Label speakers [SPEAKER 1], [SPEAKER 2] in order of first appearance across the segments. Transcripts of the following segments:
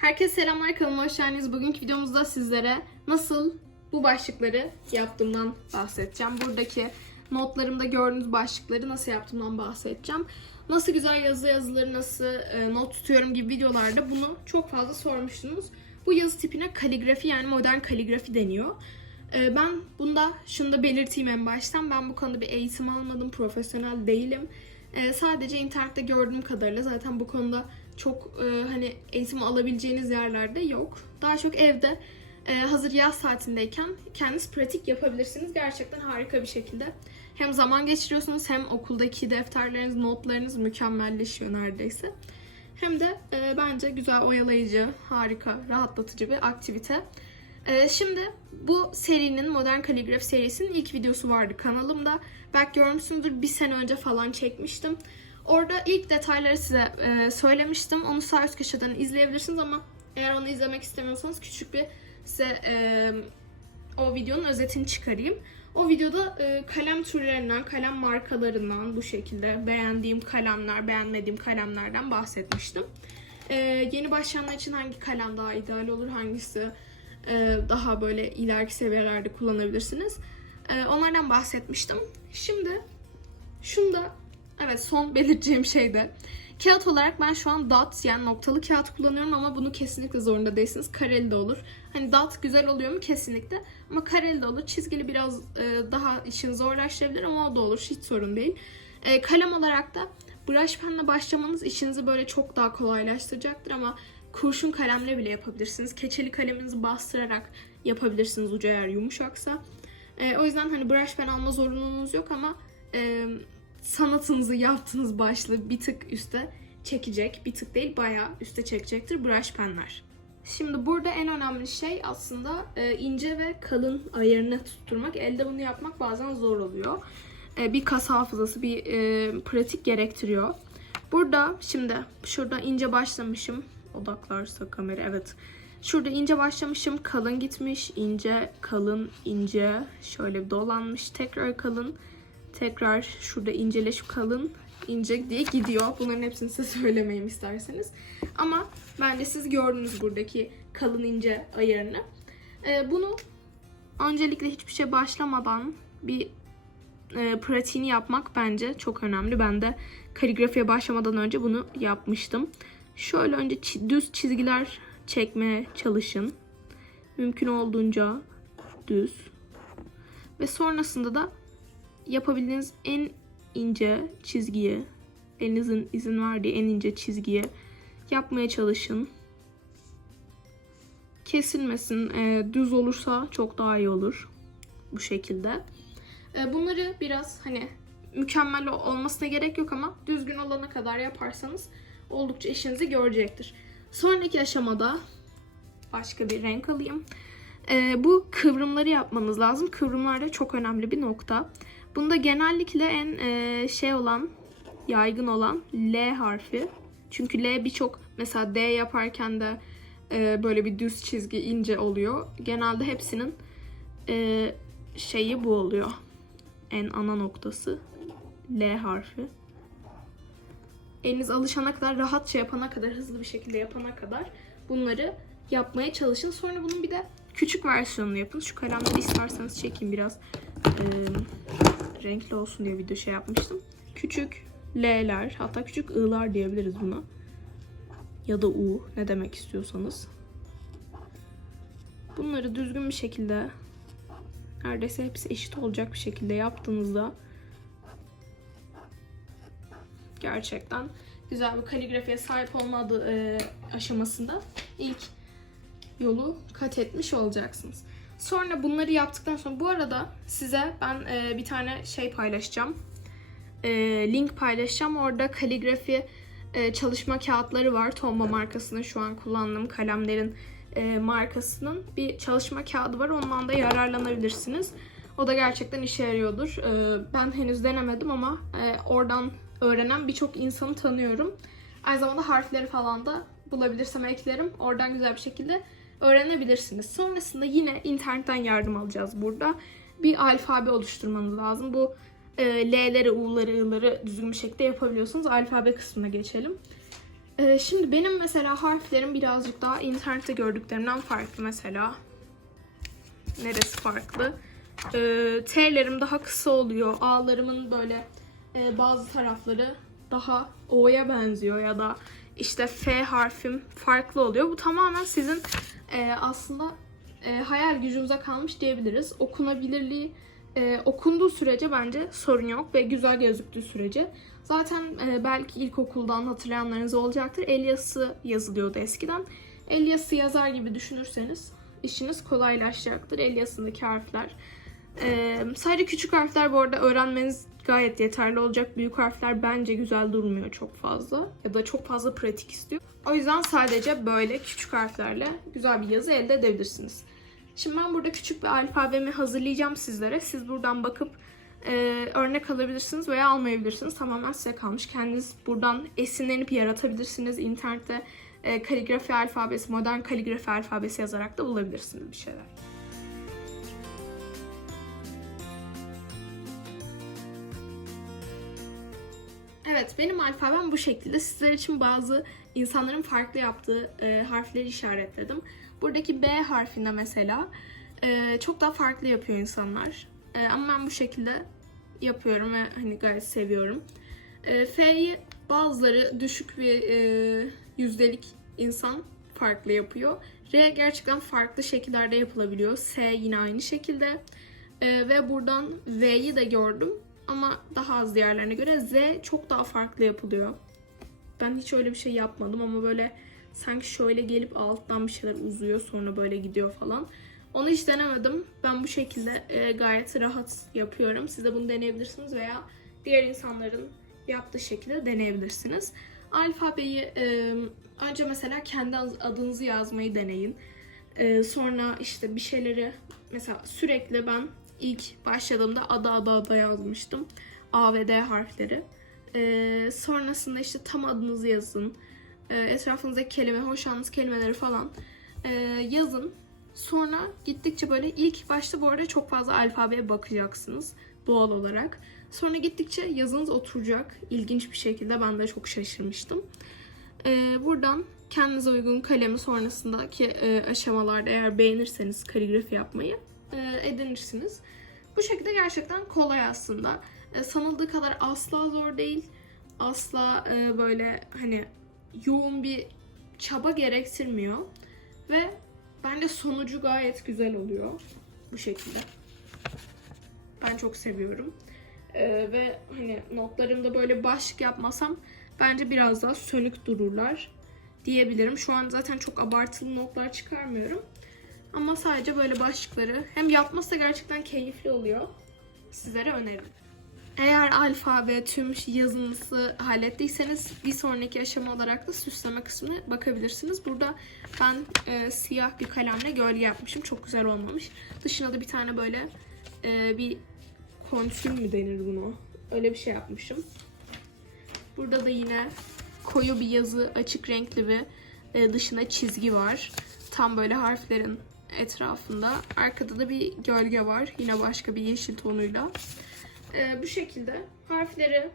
[SPEAKER 1] Herkese selamlar kanalıma hoş geldiniz. Bugünkü videomuzda sizlere nasıl bu başlıkları yaptığımdan bahsedeceğim. Buradaki notlarımda gördüğünüz başlıkları nasıl yaptığımdan bahsedeceğim. Nasıl güzel yazı yazıları nasıl e, not tutuyorum gibi videolarda bunu çok fazla sormuştunuz. Bu yazı tipine kaligrafi yani modern kaligrafi deniyor. E, ben bunda şunu da belirteyim en baştan. Ben bu konuda bir eğitim almadım, profesyonel değilim. E, sadece internette gördüğüm kadarıyla zaten bu konuda çok e, hani eğitim alabileceğiniz yerlerde yok. Daha çok evde e, hazır yaz tatilindeyken kendiniz pratik yapabilirsiniz. Gerçekten harika bir şekilde. Hem zaman geçiriyorsunuz hem okuldaki defterleriniz, notlarınız mükemmelleşiyor neredeyse. Hem de e, bence güzel, oyalayıcı, harika, rahatlatıcı bir aktivite. E, şimdi bu serinin, Modern Kaligraf serisinin ilk videosu vardı kanalımda. Belki görmüşsünüzdür, bir sene önce falan çekmiştim. Orada ilk detayları size e, söylemiştim. Onu sağ üst köşeden izleyebilirsiniz ama eğer onu izlemek istemiyorsanız küçük bir size e, o videonun özetini çıkarayım. O videoda e, kalem türlerinden, kalem markalarından bu şekilde beğendiğim kalemler, beğenmediğim kalemlerden bahsetmiştim. E, yeni başlayanlar için hangi kalem daha ideal olur, hangisi e, daha böyle ileriki seviyelerde kullanabilirsiniz. E, onlardan bahsetmiştim. Şimdi şunu da Evet son belirteceğim şey de. Kağıt olarak ben şu an dot yani noktalı kağıt kullanıyorum ama bunu kesinlikle zorunda değilsiniz. Kareli de olur. Hani dot güzel oluyor mu? Kesinlikle. Ama kareli de olur. Çizgili biraz e, daha işin zorlaştırabilir ama o da olur. Hiç sorun değil. E, kalem olarak da brush penle başlamanız işinizi böyle çok daha kolaylaştıracaktır ama kurşun kalemle bile yapabilirsiniz. Keçeli kaleminizi bastırarak yapabilirsiniz ucu eğer yumuşaksa. E, o yüzden hani brush pen alma zorunluluğunuz yok ama e, sanatınızı yaptığınız başlığı bir tık üste çekecek. Bir tık değil bayağı üste çekecektir brush penler. Şimdi burada en önemli şey aslında e, ince ve kalın ayarını tutturmak. Elde bunu yapmak bazen zor oluyor. E, bir kas hafızası, bir e, pratik gerektiriyor. Burada şimdi şurada ince başlamışım. Odaklarsa kamera evet. Şurada ince başlamışım. Kalın gitmiş. ince, kalın, ince. Şöyle dolanmış. Tekrar kalın tekrar şurada inceleş kalın ince diye gidiyor. Bunların hepsini size söylemeyeyim isterseniz. Ama bence siz gördünüz buradaki kalın ince ayarını. Ee, bunu öncelikle hiçbir şey başlamadan bir e, pratiğini yapmak bence çok önemli. Ben de kaligrafiye başlamadan önce bunu yapmıştım. Şöyle önce düz çizgiler çekmeye çalışın. Mümkün olduğunca düz. Ve sonrasında da yapabildiğiniz en ince çizgiyi, elinizin izin verdiği en ince çizgiyi yapmaya çalışın. Kesilmesin. E, düz olursa çok daha iyi olur. Bu şekilde. E, bunları biraz hani mükemmel olmasına gerek yok ama düzgün olana kadar yaparsanız oldukça işinizi görecektir. Sonraki aşamada başka bir renk alayım. E, bu kıvrımları yapmanız lazım. Kıvrımlar da çok önemli bir nokta. Bunda genellikle en e, şey olan, yaygın olan L harfi. Çünkü L birçok mesela D yaparken de e, böyle bir düz çizgi ince oluyor. Genelde hepsinin e, şeyi bu oluyor. En ana noktası L harfi. Eliniz alışana kadar, rahatça yapana kadar, hızlı bir şekilde yapana kadar bunları yapmaya çalışın. Sonra bunun bir de küçük versiyonunu yapın. Şu kalemleri isterseniz çekeyim biraz. E, renkli olsun diye video şey yapmıştım. Küçük L'ler hatta küçük I'lar diyebiliriz buna. Ya da U ne demek istiyorsanız. Bunları düzgün bir şekilde neredeyse hepsi eşit olacak bir şekilde yaptığınızda gerçekten güzel bir kaligrafiye sahip olmadığı e, aşamasında ilk yolu kat etmiş olacaksınız. Sonra bunları yaptıktan sonra bu arada size ben e, bir tane şey paylaşacağım. E, link paylaşacağım. Orada kaligrafi e, çalışma kağıtları var. Tomba markasının şu an kullandığım kalemlerin e, markasının bir çalışma kağıdı var. Ondan da yararlanabilirsiniz. O da gerçekten işe yarıyordur. E, ben henüz denemedim ama e, oradan öğrenen birçok insanı tanıyorum. Aynı zamanda harfleri falan da bulabilirsem eklerim. Oradan güzel bir şekilde öğrenebilirsiniz. Sonrasında yine internetten yardım alacağız burada. Bir alfabe oluşturmanız lazım. Bu e, L'leri, U'ları, I'ları düzgün bir şekilde yapabiliyorsunuz. Alfabe kısmına geçelim. Ee, şimdi benim mesela harflerim birazcık daha internette gördüklerimden farklı mesela. Neresi farklı? Ee, T'lerim daha kısa oluyor. A'larımın böyle e, bazı tarafları daha O'ya benziyor ya da işte F harfim farklı oluyor. Bu tamamen sizin e, aslında e, hayal gücünüze kalmış diyebiliriz. Okunabilirliği e, okunduğu sürece bence sorun yok ve güzel gözüktüğü sürece. Zaten e, belki ilkokuldan hatırlayanlarınız olacaktır. El yazısı yazılıyordu eskiden. El yazısı yazar gibi düşünürseniz işiniz kolaylaşacaktır. El yazısındaki harfler. E, sadece küçük harfler bu arada öğrenmeniz gayet yeterli olacak. Büyük harfler bence güzel durmuyor çok fazla. Ya da çok fazla pratik istiyor. O yüzden sadece böyle küçük harflerle güzel bir yazı elde edebilirsiniz. Şimdi ben burada küçük bir alfabemi hazırlayacağım sizlere. Siz buradan bakıp e, örnek alabilirsiniz veya almayabilirsiniz. Tamamen size kalmış. Kendiniz buradan esinlenip yaratabilirsiniz. İnternette e, kaligrafi alfabesi, modern kaligrafi alfabesi yazarak da bulabilirsiniz bir şeyler. Evet, benim alfabem bu şekilde. Sizler için bazı insanların farklı yaptığı e, harfleri işaretledim. Buradaki B harfinde mesela e, çok daha farklı yapıyor insanlar. E, ama ben bu şekilde yapıyorum ve hani gayet seviyorum. E, F'yi bazıları düşük bir e, yüzdelik insan farklı yapıyor. R gerçekten farklı şekillerde yapılabiliyor. S yine aynı şekilde. E, ve buradan V'yi de gördüm ama daha az diğerlerine göre Z çok daha farklı yapılıyor. Ben hiç öyle bir şey yapmadım ama böyle sanki şöyle gelip alttan bir şeyler uzuyor sonra böyle gidiyor falan. Onu hiç denemedim. Ben bu şekilde e, gayet rahat yapıyorum. Siz de bunu deneyebilirsiniz veya diğer insanların yaptığı şekilde deneyebilirsiniz. Alfabeyi e, önce mesela kendi adınızı yazmayı deneyin. E, sonra işte bir şeyleri mesela sürekli ben ilk başladığımda ada ada ada yazmıştım. A ve D harfleri. E, sonrasında işte tam adınızı yazın. E, etrafınızdaki kelime, hoşlandığınız kelimeleri falan e, yazın. Sonra gittikçe böyle ilk başta bu arada çok fazla alfabeye bakacaksınız doğal olarak. Sonra gittikçe yazınız oturacak. İlginç bir şekilde ben de çok şaşırmıştım. E, buradan kendinize uygun kalemi sonrasındaki e, aşamalarda eğer beğenirseniz kaligrafi yapmayı edinirsiniz. Bu şekilde gerçekten kolay aslında. E, sanıldığı kadar asla zor değil. Asla e, böyle hani yoğun bir çaba gerektirmiyor. Ve bence sonucu gayet güzel oluyor. Bu şekilde. Ben çok seviyorum. E, ve hani notlarımda böyle başlık yapmasam bence biraz daha sönük dururlar diyebilirim. Şu an zaten çok abartılı notlar çıkarmıyorum. Ama sadece böyle başlıkları hem yapması da gerçekten keyifli oluyor. Sizlere öneririm. Eğer alfabe tüm yazınızı hallettiyseniz bir sonraki aşama olarak da süsleme kısmına bakabilirsiniz. Burada ben e, siyah bir kalemle gölge yapmışım. Çok güzel olmamış. Dışına da bir tane böyle e, bir kontür mü denir bunu? Öyle bir şey yapmışım. Burada da yine koyu bir yazı, açık renkli bir e, dışına çizgi var. Tam böyle harflerin etrafında. Arkada da bir gölge var. Yine başka bir yeşil tonuyla. Ee, bu şekilde harfleri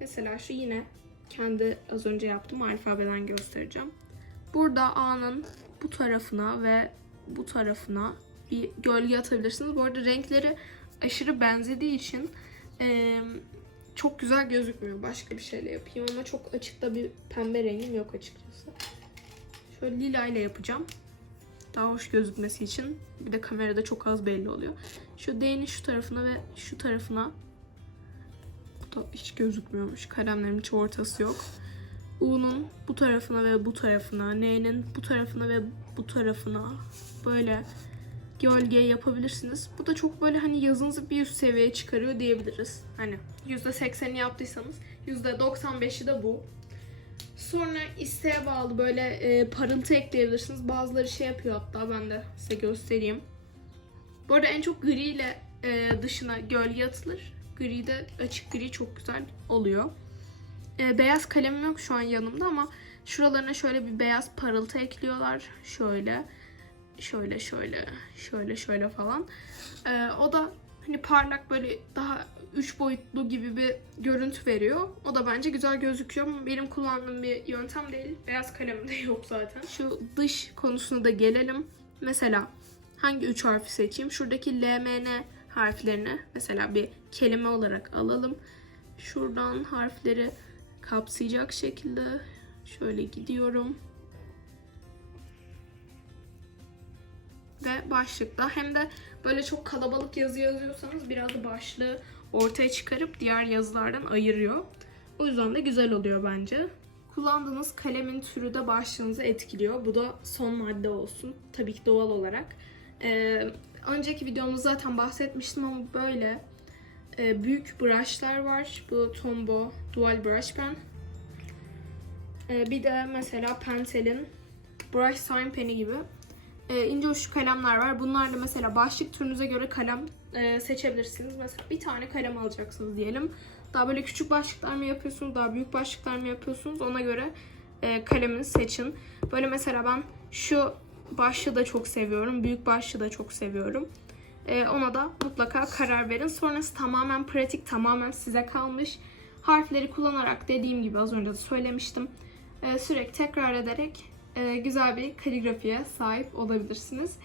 [SPEAKER 1] mesela şu yine kendi az önce yaptığım alfabeden göstereceğim. Burada A'nın bu tarafına ve bu tarafına bir gölge atabilirsiniz. Bu arada renkleri aşırı benzediği için e, çok güzel gözükmüyor. Başka bir şeyle yapayım ama çok açıkta bir pembe rengim yok açıkçası. Şöyle lila ile yapacağım daha hoş gözükmesi için. Bir de kamerada çok az belli oluyor. Şu D'nin şu tarafına ve şu tarafına bu da hiç gözükmüyormuş. Kalemlerin hiç ortası yok. U'nun bu tarafına ve bu tarafına, N'nin bu tarafına ve bu tarafına böyle gölge yapabilirsiniz. Bu da çok böyle hani yazınızı bir üst seviyeye çıkarıyor diyebiliriz. Hani %80'ini yaptıysanız %95'i de bu. Sonra isteğe bağlı böyle e, parıltı ekleyebilirsiniz. Bazıları şey yapıyor hatta ben de size göstereyim. Bu arada en çok gri ile e, dışına gölge atılır. Gri de açık gri çok güzel oluyor. E, beyaz kalemim yok şu an yanımda ama şuralarına şöyle bir beyaz parıltı ekliyorlar. Şöyle, şöyle, şöyle, şöyle, şöyle falan. E, o da hani parlak böyle daha üç boyutlu gibi bir görüntü veriyor. O da bence güzel gözüküyor ama benim kullandığım bir yöntem değil. Beyaz kalem de yok zaten. Şu dış konusuna da gelelim. Mesela hangi üç harfi seçeyim? Şuradaki LMN harflerini mesela bir kelime olarak alalım. Şuradan harfleri kapsayacak şekilde şöyle gidiyorum. Ve başlıkta hem de böyle çok kalabalık yazı yazıyorsanız biraz da başlığı ortaya çıkarıp diğer yazılardan ayırıyor. O yüzden de güzel oluyor bence. Kullandığınız kalemin türü de başlığınızı etkiliyor. Bu da son madde olsun. Tabii ki doğal olarak. Ee, önceki videomda zaten bahsetmiştim ama böyle e, büyük brushlar var. Bu Tombow Dual Brush Pen. Ee, bir de mesela Pentel'in Brush Sign Pen'i gibi e, ince uçlu kalemler var. Bunlarla mesela başlık türünüze göre kalem e, seçebilirsiniz. Mesela bir tane kalem alacaksınız diyelim. Daha böyle küçük başlıklar mı yapıyorsunuz, daha büyük başlıklar mı yapıyorsunuz ona göre e, kalemini seçin. Böyle mesela ben şu başlığı da çok seviyorum, büyük başlığı da çok seviyorum. E, ona da mutlaka karar verin. Sonrası tamamen pratik, tamamen size kalmış. Harfleri kullanarak dediğim gibi az önce de söylemiştim. E, sürekli tekrar ederek e, güzel bir kaligrafiye sahip olabilirsiniz.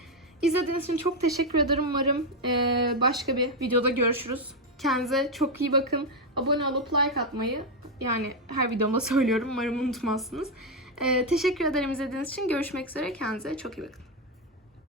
[SPEAKER 1] İzlediğiniz için çok teşekkür ederim. Umarım e, başka bir videoda görüşürüz. Kendinize çok iyi bakın. Abone olup like atmayı yani her videomda söylüyorum. Umarım unutmazsınız. E, teşekkür ederim izlediğiniz için. Görüşmek üzere. Kendinize çok iyi bakın.